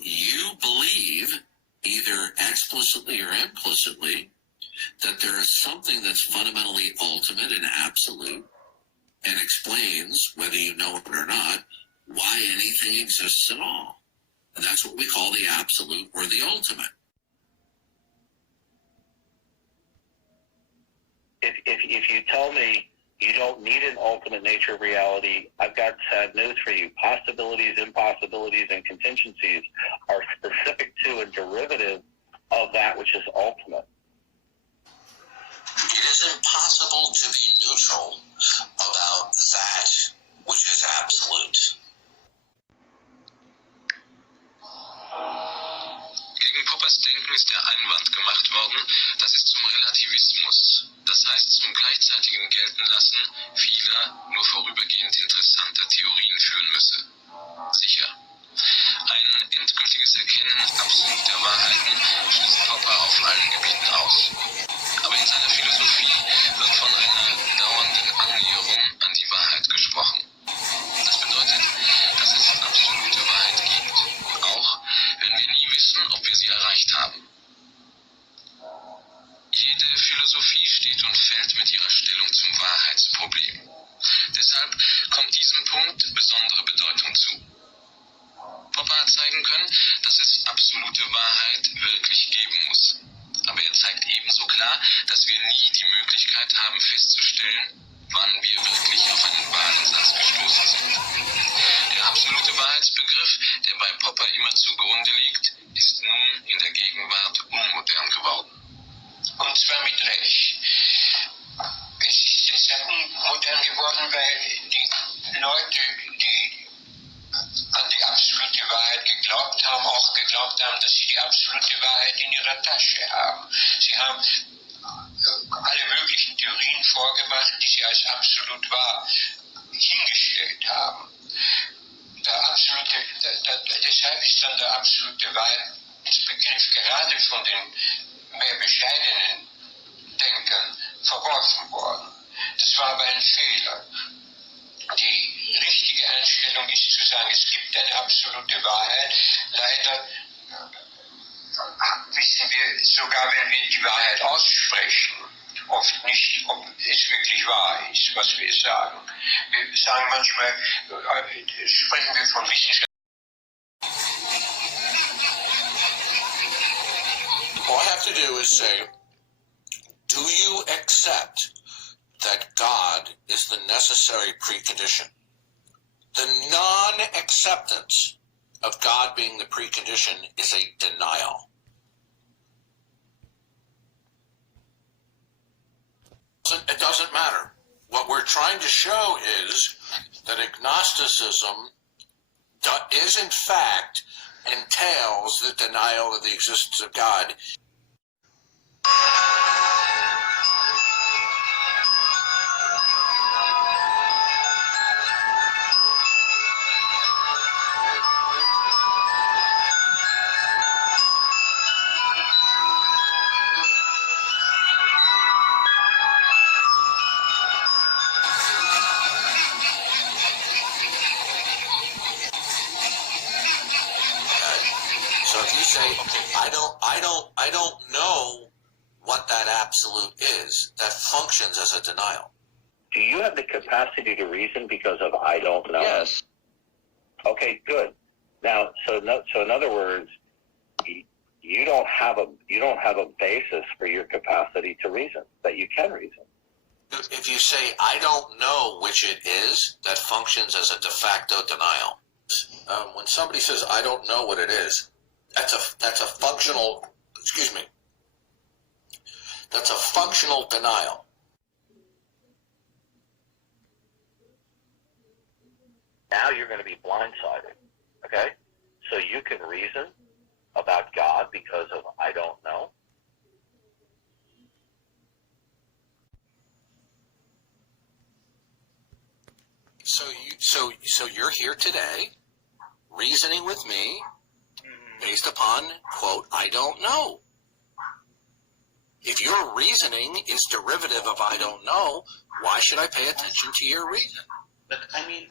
you believe, either explicitly or implicitly, that there is something that's fundamentally ultimate and absolute, and explains, whether you know it or not, why anything exists at all. And that's what we call the absolute or the ultimate. If you tell me you don't need an ultimate nature of reality, I've got sad news for you. Possibilities, impossibilities, and contingencies are specific to and derivative of that which is ultimate. It is impossible to be neutral about that which is absolute. Gegen Poppers Denken ist der Einwand gemacht worden, dass es zum Relativismus, das heißt zum gleichzeitigen Geltenlassen vieler nur vorübergehend interessanter Theorien führen müsse. Sicher. Ein endgültiges Erkennen absoluter Wahrheiten schließt Popper auf allen Gebieten aus. Aber in seiner Philosophie wird von einer dauernden Annäherung an die Wahrheit gesprochen. Das bedeutet, dass es absolute Wahrheit gibt, auch wenn wir nie wissen, ob wir sie erreicht haben. Jede Philosophie steht und fällt mit ihrer Stellung zum Wahrheitsproblem. Deshalb kommt diesem Punkt besondere Bedeutung zu. Popper hat zeigen können, dass es absolute Wahrheit wirklich geben muss. Aber er zeigt ebenso klar, dass wir nie die Möglichkeit haben festzustellen, wann wir wirklich auf einen wahren Satz gestoßen sind. Der absolute Wahrheitsbegriff, der bei Popper immer zugrunde liegt, ist nun in der Gegenwart unmodern geworden. Und zwar mit Recht. Es ist deshalb unmodern geworden, weil die Leute, die an die absolute Wahrheit geglaubt haben, auch geglaubt haben, dass sie die absolute Wahrheit in ihrer Tasche haben. Sie haben alle möglichen Theorien vorgemacht, die sie als absolut wahr hingestellt haben. Deshalb ist dann der absolute Wahrheitsbegriff gerade von den mehr bescheidenen Denkern verworfen worden. Das war aber ein Fehler. Die richtige Einstellung ist zu sagen, es gibt eine absolute Wahrheit. Leider wissen wir, sogar wenn wir die Wahrheit aussprechen, oft nicht, ob es wirklich wahr ist, was wir sagen. Wir sagen manchmal, sprechen wir von Wissenschaft. All I have to do is say, do you accept that God is the necessary precondition? The non-acceptance of God being the precondition is a denial. It doesn't matter. What we're trying to show is that agnosticism is in fact entails the denial of the existence of God. So if you say, I don't know what that absolute is, that functions as a denial. Do you have the capacity to reason because of I don't know? Yes. Okay, good. Now, so in other words, you don't have a basis for your capacity to reason, that you can reason. If you say I don't know which it is, that functions as a de facto denial. When somebody says I don't know what it is, that's a functional. Excuse me. That's a functional denial. Now you're going to be blindsided, okay? So you can reason about God because of I don't know. So you're here today, reasoning with me, based upon, quote, I don't know. If your reasoning is derivative of I don't know, why should I pay attention to your reason? But I mean,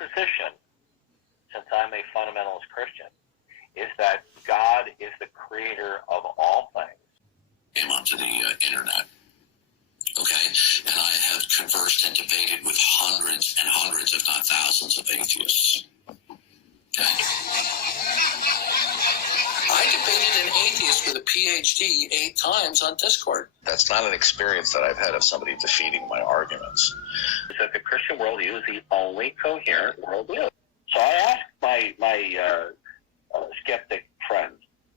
position, since I'm a fundamentalist Christian, is that God is the creator of all things. Came onto the internet. Okay? And I have conversed and debated with hundreds and hundreds, if not thousands, of atheists. Okay? I debated an atheist with a PhD 8 times on Discord. That's not an experience that I've had of somebody defeating my arguments. Is that the Christian worldview is the only coherent worldview. So I asked my skeptic friends,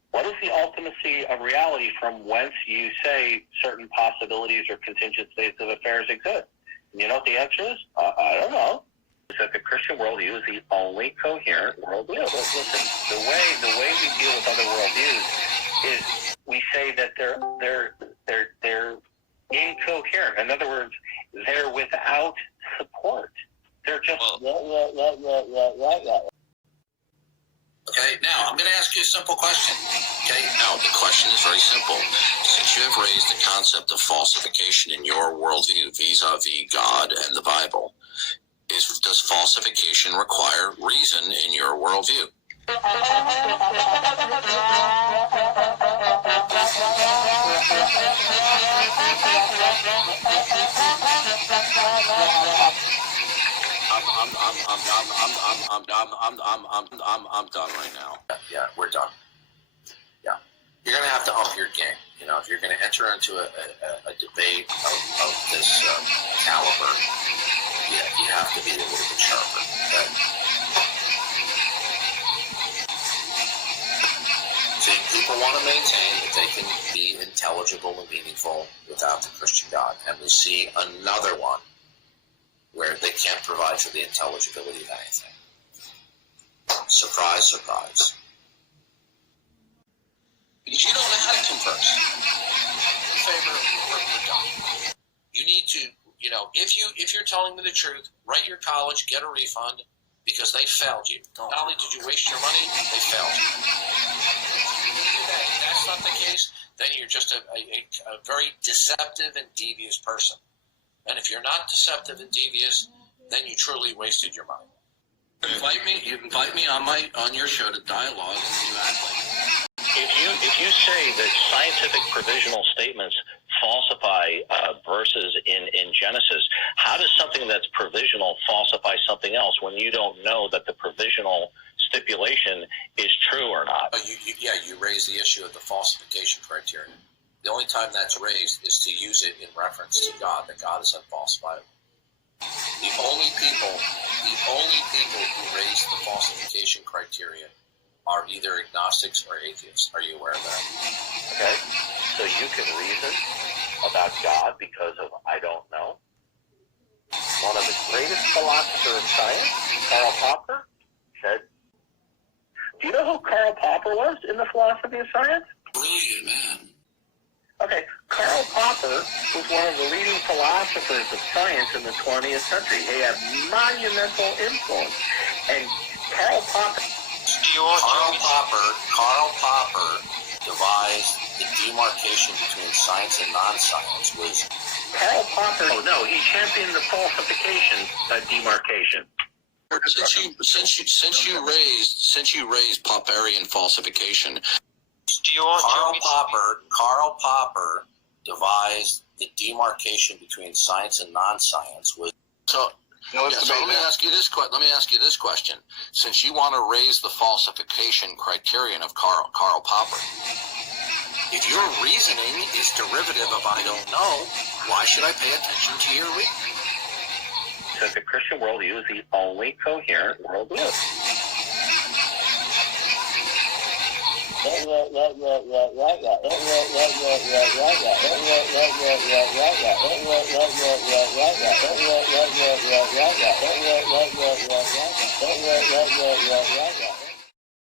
what is the ultimacy of reality from whence you say certain possibilities or contingent states of affairs exist? And you know what the answer is? I don't know. Is that the Christian worldview is the only coherent worldview. Listen, the way we deal with other worldviews is we say that they're incoherent. In other words, they're without support. They're just Okay, now I'm going to ask you a simple question. Okay, now the question is very simple. Since you have raised the concept of falsification in your worldview vis-a-vis God and the Bible, does falsification require reason in your worldview? I'm done right now. Yeah, we're done. Yeah, you're gonna have to up your game. You know, if you're gonna enter into a debate of this caliber, yeah, you have to be a little bit sharper. Okay? See, people want to maintain that they can be intelligible and meaningful without the Christian God, and we see another one where they can't provide for the intelligibility of anything. Surprise, surprise. Because you don't know how to converse. In favor, we're done. You need to, you know, if you're telling me the truth, write your college, get a refund, because they failed you. Not only did you waste your money, they failed you. If that's not the case, then you're just a very deceptive and devious person. And if you're not deceptive and devious, then you truly wasted your money. You invite me on your show to dialogue, and you act like it. If you say that scientific provisional statements falsify verses in Genesis, how does something that's provisional falsify something else when you don't know that the provisional stipulation is true or not? You raise the issue of the falsification criterion. The only time that's raised is to use it in reference to God, that God is unfalsifiable. The only people who raise the falsification criterion are either agnostics or atheists. Are you aware of that? Okay, so you can reason about God because of I don't know. One of the greatest philosophers of science, Karl Popper, said, do you know who Karl Popper was in the philosophy of science? Brilliant man. Okay, Karl Popper was one of the leading philosophers of science in the 20th century. He had monumental influence. And Karl Popper devised the demarcation between science and non-science. Karl Popper, he championed the falsification demarcation. Since you raised Popperian falsification, Karl Popper devised the demarcation between science and non-science. So let me ask you this question. Since you want to raise the falsification criterion of Karl Popper, if your reasoning is derivative of I don't know, why should I pay attention to your reasoning? So the Christian worldview is the only coherent worldview.